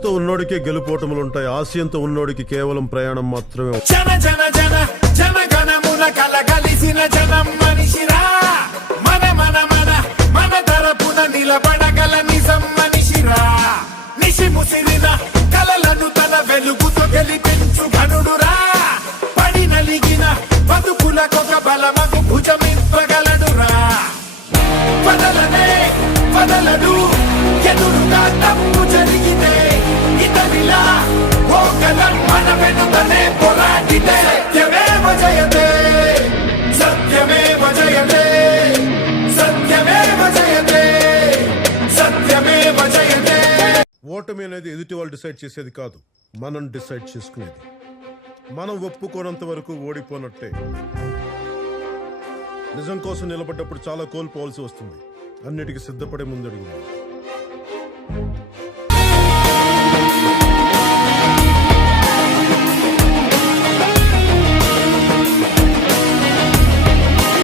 ఆశతో ఉన్నోడికే గెలుపోటములు ఉంటాయి. ఆశయంతో ఉన్నోడికి కేవలం ప్రయాణం మాత్రమే. జన జన జన జన గణమున కలగలిసిన జనం మనిషిరా. మన మన మన మన తరపున నిలబడగల నిజం మనిషిరా. నిశి ముసిరిన కలలను తన వెలుగుతో గెలిపించు ఘనుడురా. పడి నలిగిన బతుకులకొక బలమకు భుజమివ్వగలడురా. వదలనే వదలడు ఎదురుగా తప్పు జరిగితే ఇతనిలా ఓకలం మన వెనుకనే పోరాడితే. సత్యమేవ జయతే సత్యమేవ జయతే సత్యమేవ జయతే సత్యమేవ జయతే. ఓటమి అనేది ఎదుటి వాళ్ళు డిసైడ్ చేసేది కాదు, మనం డిసైడ్ చేసుకునేది. మనం ఒప్పుకోనంత వరకు ఓడిపోనట్టే. నిజం కోసం నిలబడ్డప్పుడు చాలా కోల్పోవాల్సి వస్తుంది. అన్నిటికీ సిద్ధపడే ముందడుగు.